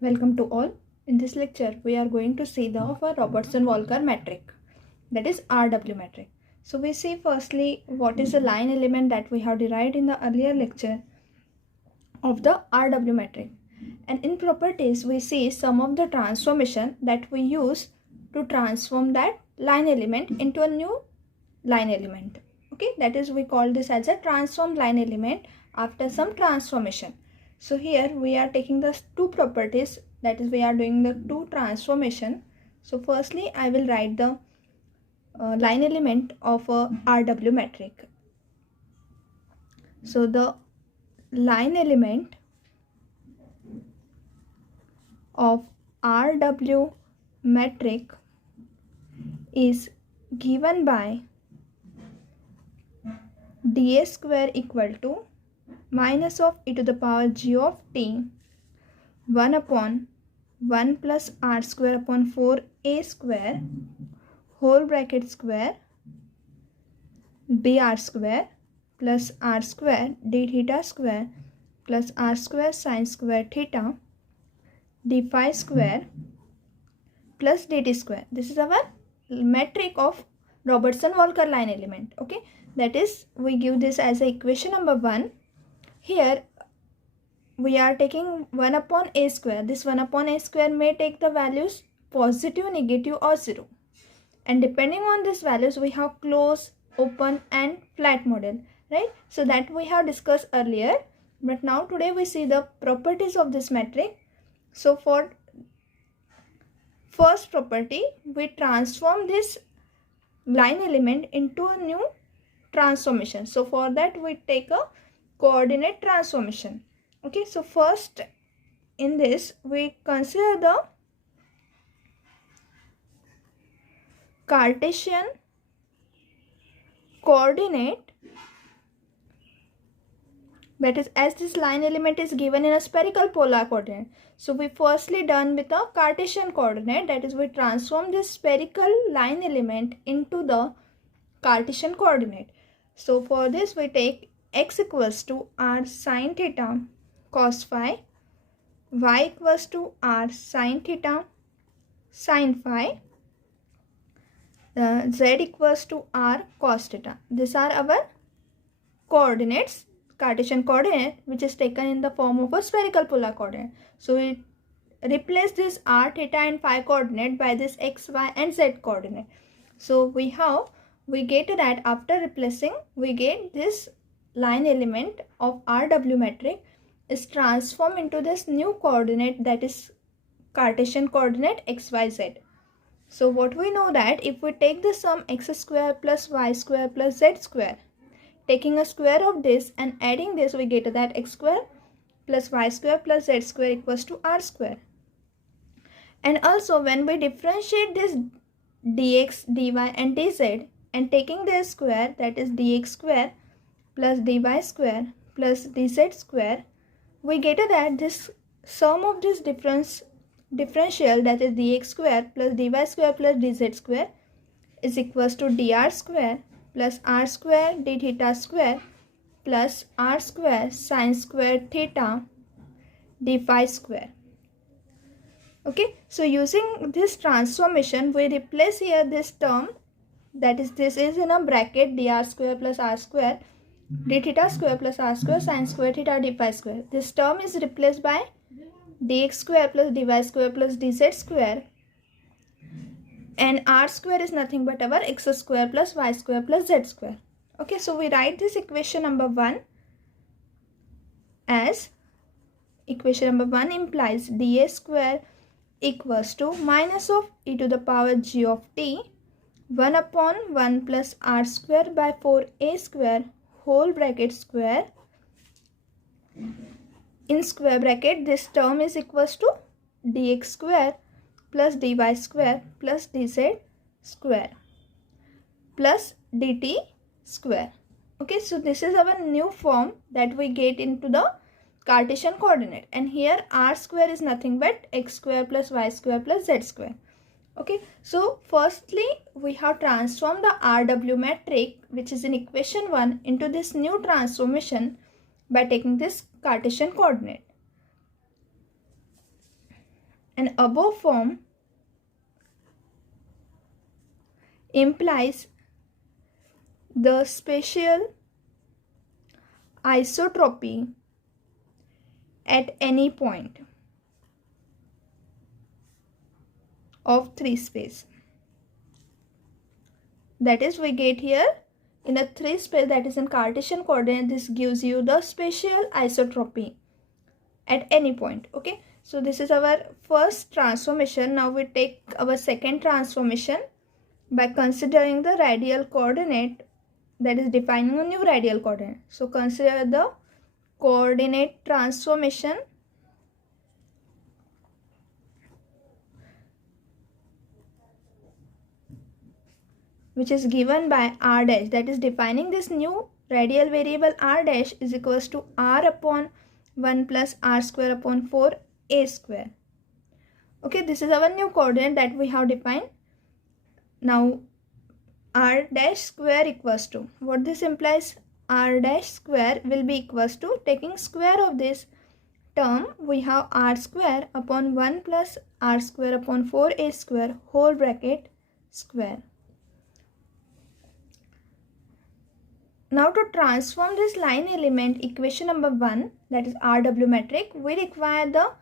Welcome to all. In this lecture, we are going to see the Robertson-Walker metric, that is RW metric. So we see firstly what is the line element that we have derived in the earlier lecture of the RW metric. And in properties, we see some of the transformation that we use to transform that line element into a new line element. Okay, that is we call this as a transform line element after some transformation. So here we are taking the two properties, that is we are doing the two transformation. So firstly I will write the line element of a RW metric. So the line element of RW metric is given by dA square equal to minus of e to the power g of t 1 upon 1 plus r square upon 4a square whole bracket square dr square plus r square d theta square plus r square sine square theta d phi square plus dt square. This is our metric of Robertson-Walker line element. Okay, that is we give this as a equation number 1. Here we are taking 1 upon a square. This 1 upon a square may take the values positive, negative or 0. And depending on these values, we have closed, open and flat model, right? So that we have discussed earlier. But now today we see the properties of this metric. So for first property, we transform this line element into a new transformation. So for that we take a coordinate transformation. Okay, so first in this we consider the Cartesian coordinate, that is as this line element is given in a spherical polar coordinate. So we firstly done with a Cartesian coordinate, that is we transform this spherical line element into the Cartesian coordinate. So for this we take x equals to r sine theta cos phi, y equals to r sine theta sine phi, z equals to r cos theta. These are our coordinates, Cartesian coordinate, which is taken in the form of a spherical polar coordinate. So we replace this r, theta and phi coordinate by this x, y and z coordinate. So we get that after replacing, we get this line element of RW metric is transformed into this new coordinate, that is Cartesian coordinate x, y, z. So what we know that if we take the sum x square plus y square plus z square, taking a square of this and adding this, we get that x square plus y square plus z square equals to r square. And also when we differentiate this dx, dy and dz and taking their square, that is dx square plus dy square plus dz square, we get that this sum of this differential, that is dx square plus dy square plus dz square is equals to dr square plus r square d theta square plus r square sine square theta d phi square. Okay, so using this transformation we replace here this term, that is this is in a bracket dr square plus r square d theta square plus r square sine square theta d phi square. This term is replaced by dx square plus dy square plus dz square, and r square is nothing but our x square plus y square plus z square. Okay, so we write this equation number 1 as equation number 1 implies dA square equals to minus of e to the power g of t 1 upon 1 plus r square by 4a square whole bracket square, in square bracket this term is equals to dx square plus dy square plus dz square plus dt square. Okay, so this is our new form that we get into the Cartesian coordinate, and here r square is nothing but x square plus y square plus z square. Okay, so firstly we have transformed the RW metric, which is in equation 1, into this new transformation by taking this Cartesian coordinate. and above form implies the spatial isotropy at any point of 3 space. That is, we get here in a 3 space, that is in Cartesian coordinate, this gives you the spatial isotropy at any point. Okay, so this is our first transformation. Now we take our second transformation by considering the radial coordinate, that is defining a new radial coordinate. So consider the coordinate transformation which is given by r dash, that is defining this new radial variable r dash is equals to r upon 1 plus r square upon 4 a square. Okay, this is our new coordinate that we have defined. Now r dash square equals to, what this implies, r dash square will be equals to, taking square of this term, we have r square upon 1 plus r square upon 4 a square whole bracket square. Now to transform this line element equation number 1, that is RW metric, we require the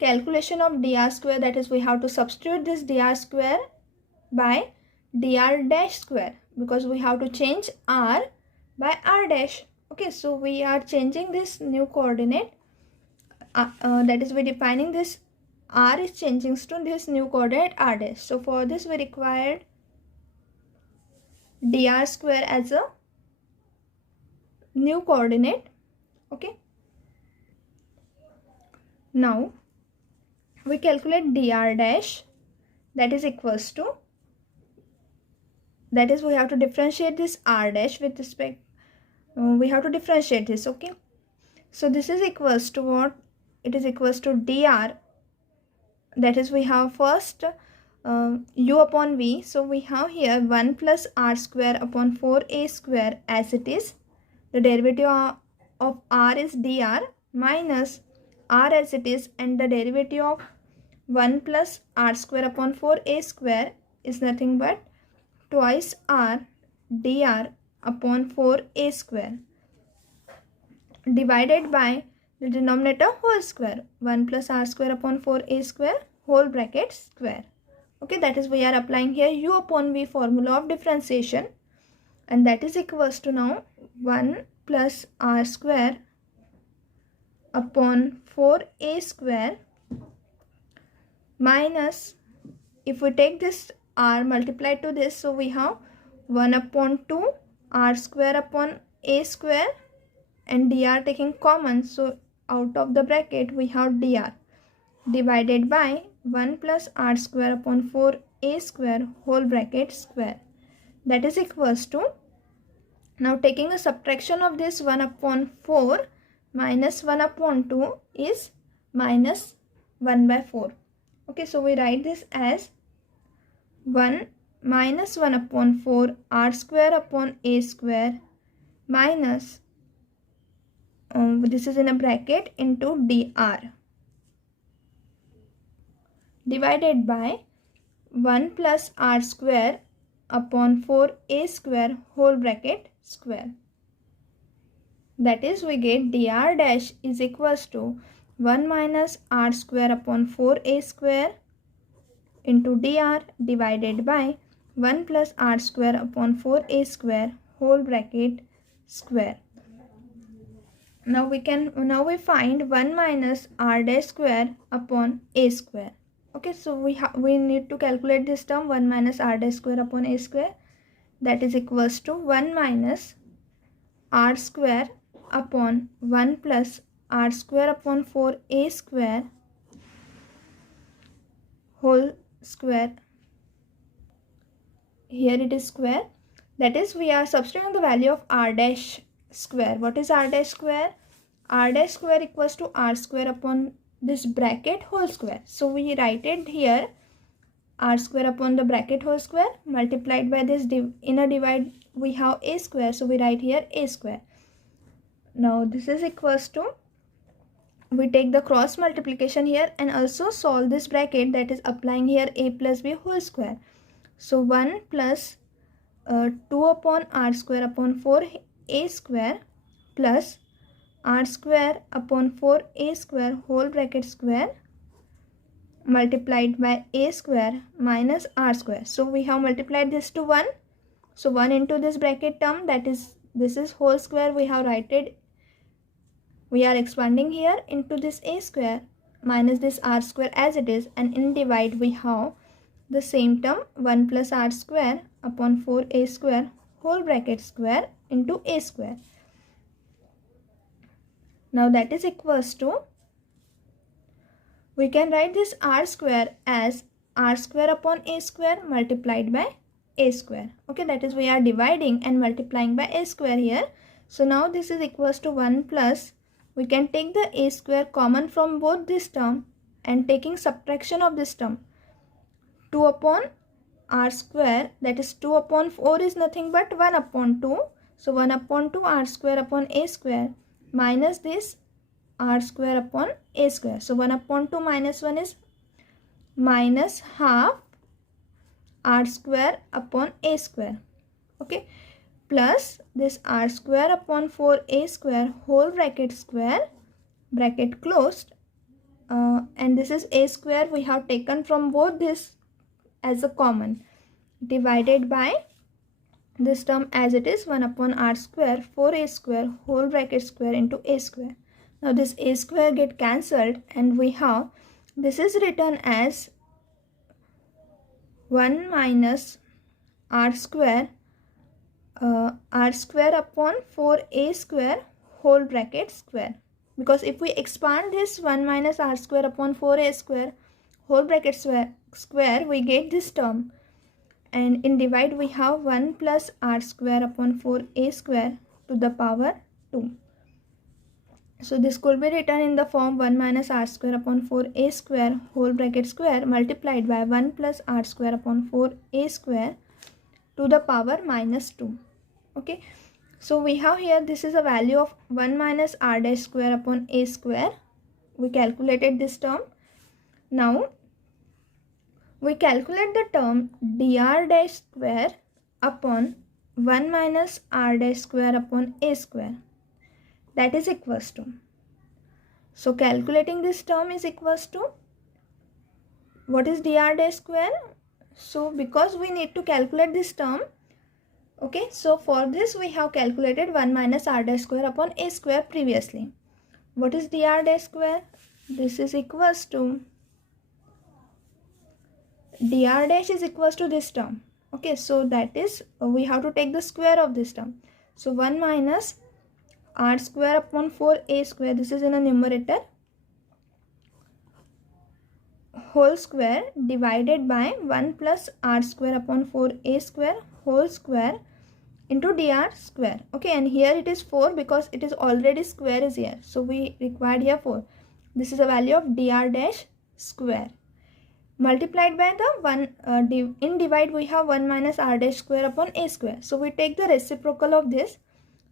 calculation of dr square, that is we have to substitute this dr square by dr dash square because we have to change r by r dash. Okay, so we are changing this new coordinate, that is we defining this r is changing to this new coordinate r dash. So for this we required dr square as a new coordinate. Okay, now we calculate dr dash, that is equals to, that is we have to differentiate this r dash with respect, we have to differentiate this. Okay, so this is equals to what, it is equals to dr, that is we have first u upon v, so we have here 1 plus r square upon 4a square as it is, the derivative of r is dr minus r as it is, and the derivative of 1 plus r square upon 4a square is nothing but twice r dr upon 4a square divided by the denominator whole square, 1 plus r square upon 4a square whole bracket square. Okay, that is we are applying here u upon v formula of differentiation, and that is equals to now 1 plus r square upon 4a square minus, if we take this r multiplied to this, so we have 1 upon 2 r square upon a square and dr taking common, so out of the bracket we have dr divided by 1 plus r square upon 4a square whole bracket square, that is equals to, now taking a subtraction of this 1 upon 4 minus 1 upon 2 is minus 1 by 4. Okay, so we write this as 1 minus 1 upon 4 r square upon a square minus, this is in a bracket, into dr divided by 1 plus r square upon 4a square whole bracket square. That is we get dr dash is equals to 1 minus r square upon 4a square into dr divided by 1 plus r square upon 4a square whole bracket square. Now we find 1 minus r dash square upon a square. Okay, so we need to calculate this term 1 minus r dash square upon a square, that is equals to 1 minus r square upon 1 plus r square upon 4a square whole square, here it is square, that is we are substituting the value of r dash square. What is r dash square? R dash square equals to r square upon this bracket whole square. So we write it here r square upon the bracket whole square multiplied by this inner divide, we have a square, so we write here a square. Now this is equals to we take the cross multiplication here and also solve this bracket, that is applying here a plus b whole square. So 1 plus 2 upon r square upon 4a square plus r square upon 4a square whole bracket square multiplied by a square minus r square. So we have multiplied this to 1. So 1 into this bracket term, that is, this is whole square, we have we are expanding here into this a square minus this r square as it is, and in divide we have the same term 1 plus r square upon 4a square whole bracket square into a square. Now that is equals to, we can write this r square as r square upon a square multiplied by a square. Okay, that is, we are dividing and multiplying by a square here. So now this is equals to 1 plus, we can take the a square common from both this term and taking subtraction of this term, 2 upon r square, that is 2 upon 4 is nothing but 1 upon 2. So 1 upon 2 r square upon a square minus this r square upon a square. So 1 upon 2 minus 1 is minus half r square upon a square. Okay, plus this r square upon 4a square whole bracket square, bracket closed, and this is a square, we have taken from both this as a common, divided by this term as it is, 1 upon r square 4a square whole bracket square into a square. Now this a square get cancelled and we have, this is written as 1 minus r square upon 4a square whole bracket square. Because if we expand this 1 minus r square upon 4a square whole bracket square, we get this term, and in divide we have 1 plus r square upon 4a square to the power 2. So this could be written in the form 1 minus r square upon 4a square whole bracket square multiplied by 1 plus r square upon 4a square to the power minus 2. Okay, so we have here, this is a value of 1 minus r dash square upon a square. We calculated this term. Now we calculate the term dr dash square upon 1 minus r dash square upon a square, that is equals to, so calculating this term is equals to, what is dr dash square? So because we need to calculate this term, okay, so for this we have calculated 1 minus r dash square upon a square previously. What is dr dash square? This is equals to, dr dash is equals to this term. Okay, so that is, we have to take the square of this term. So 1 minus r square upon 4a square, this is in a numerator, whole square divided by 1 plus r square upon 4a square whole square into dr square. Okay, and here it is 4 because it is already square is here, so we required here 4. This is a value of dr dash square multiplied by the 1, in divide we have 1 minus r dash square upon a square. So we take the reciprocal of this,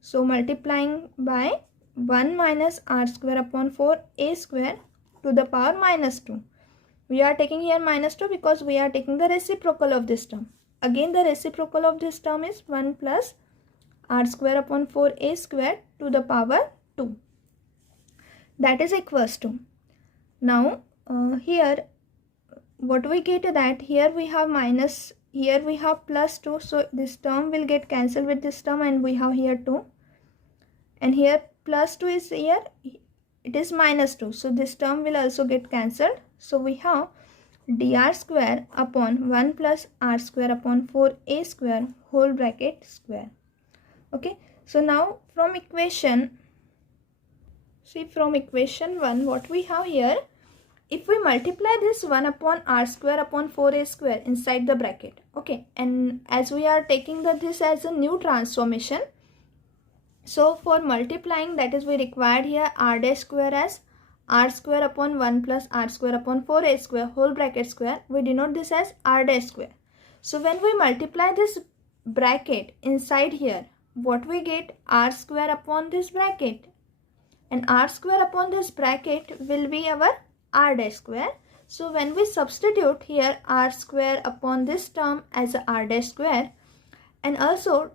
so multiplying by 1 minus r square upon 4a square to the power minus 2. We are taking here minus 2 because we are taking the reciprocal of this term. Again the reciprocal of this term is 1 plus r square upon 4a square to the power 2. That is equals to, now here what we get, that here we have minus, here we have plus 2, so this term will get cancelled with this term and we have here 2, and here plus 2 is here, it is minus 2, so this term will also get cancelled. So we have dr square upon 1 plus r square upon 4a square whole bracket square. Okay, so now from equation, see from equation 1 what we have here, if we multiply this 1 upon r square upon 4a square inside the bracket, okay, and as we are taking this as a new transformation, so for multiplying, that is, we required here r dash square as r square upon 1 plus r square upon 4a square whole bracket square. We denote this as r dash square. So when we multiply this bracket inside here, what we get, r square upon this bracket, and r square upon this bracket will be our r dash square. So when we substitute here r square upon this term as a r dash square, and also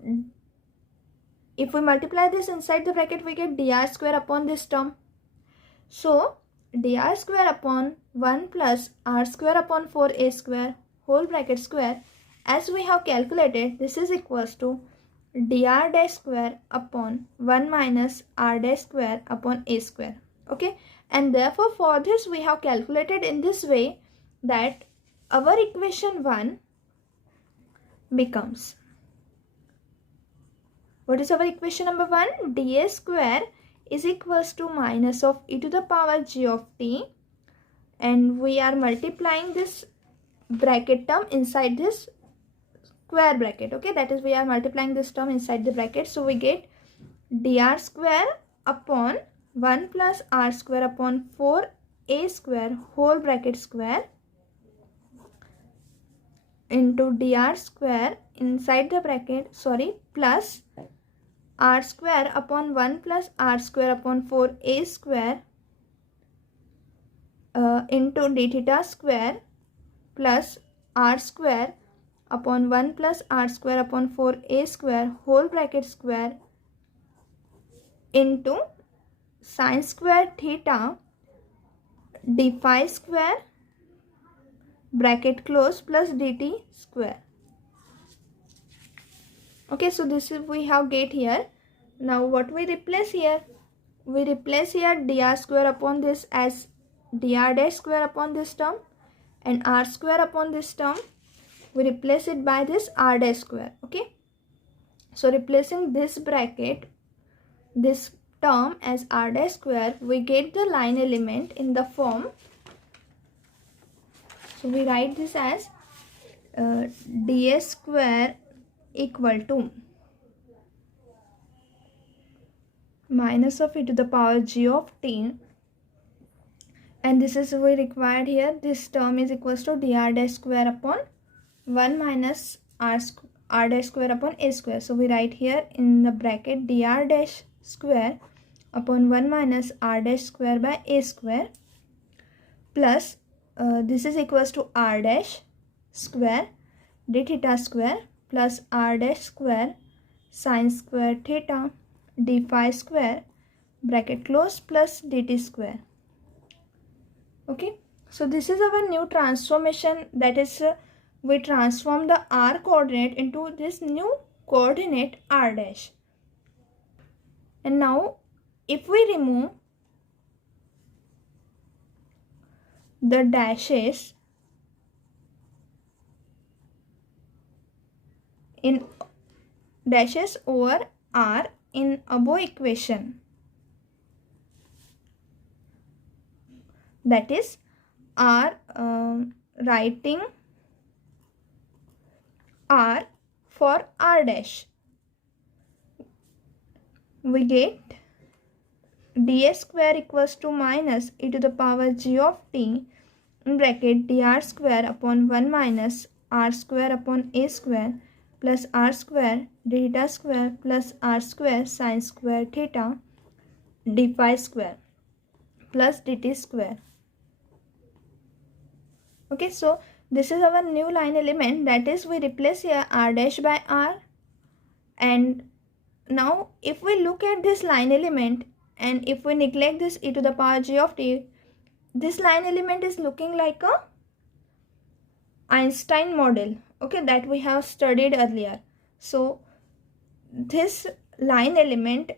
if we multiply this inside the bracket, we get dr square upon this term. So dr square upon 1 plus r square upon 4a square whole bracket square, as we have calculated, this is equals to dr dash square upon 1 minus r dash square upon a square. Okay, and therefore for this we have calculated in this way that our equation 1 becomes, what is our equation number 1? dA square is equals to minus of e to the power g of t, and we are multiplying this bracket term inside this square bracket. Okay, that is we are multiplying this term inside the bracket. So we get dr square upon 1 plus r square upon 4a square whole bracket square into dr square inside the bracket, plus r square upon 1 plus r square upon 4a square into d theta square plus r square upon 1 plus r square upon 4a square whole bracket square into sine square theta d phi square bracket close plus dt square. Okay, so this is we have get here. Now what we replace here? We replace here dr square upon this as dr dash square upon this term, and r square upon this term we replace it by this r dash square. Okay, so replacing this bracket, this term as r dash square, we get the line element in the form. So we write this as dA square equal to minus of e to the power g of t, and this is we required here. This term is equals to dr dash square upon 1 minus r dash square upon a square. So we write here in the bracket dr dash square upon 1 minus r dash square by a square plus this is equals to r dash square d theta square plus r dash square sine square theta d phi square bracket close plus dt square. Okay, so this is our new transformation, that is we transform the r coordinate into this new coordinate r dash. And now if we remove the dashes over r in above equation, that is r writing r for r dash, we get dA square equals to minus e to the power g of t in bracket dr square upon 1 minus r square upon a square plus r square d theta square plus r square sine square theta d phi square plus dt square. Okay, so this is our new line element, that is we replace here r dash by r. And now if we look at this line element and if we neglect this e to the power g of t, this line element is looking like a Einstein model, okay, that we have studied earlier. So this line element,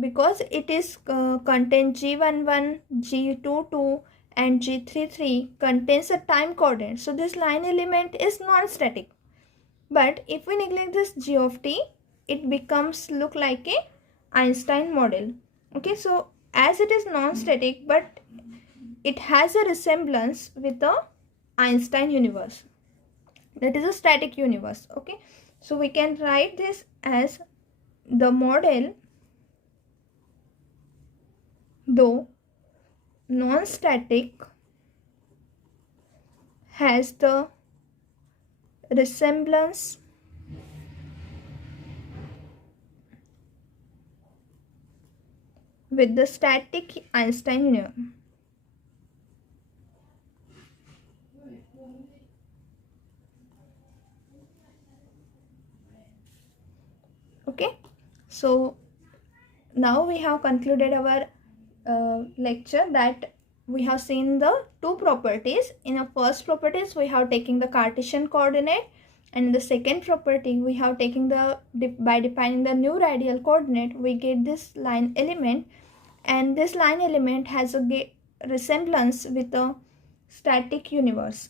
because it is contain g11, g22 and g33 contains a time coordinate, so this line element is non-static. But if we neglect this g of t, it becomes look like a Einstein model. Okay, so as it is non-static but it has a resemblance with the Einstein universe, that is a static universe. Okay, so we can write this as the model, though non-static, has the resemblance with the static Einstein universe. Okay, so now we have concluded our lecture that we have seen the two properties. In the first properties we have taken the Cartesian coordinate, and in the second property we have taken the by defining the new radial coordinate we get this line element, and this line element has a resemblance with a static universe.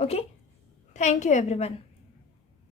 Okay, thank you everyone.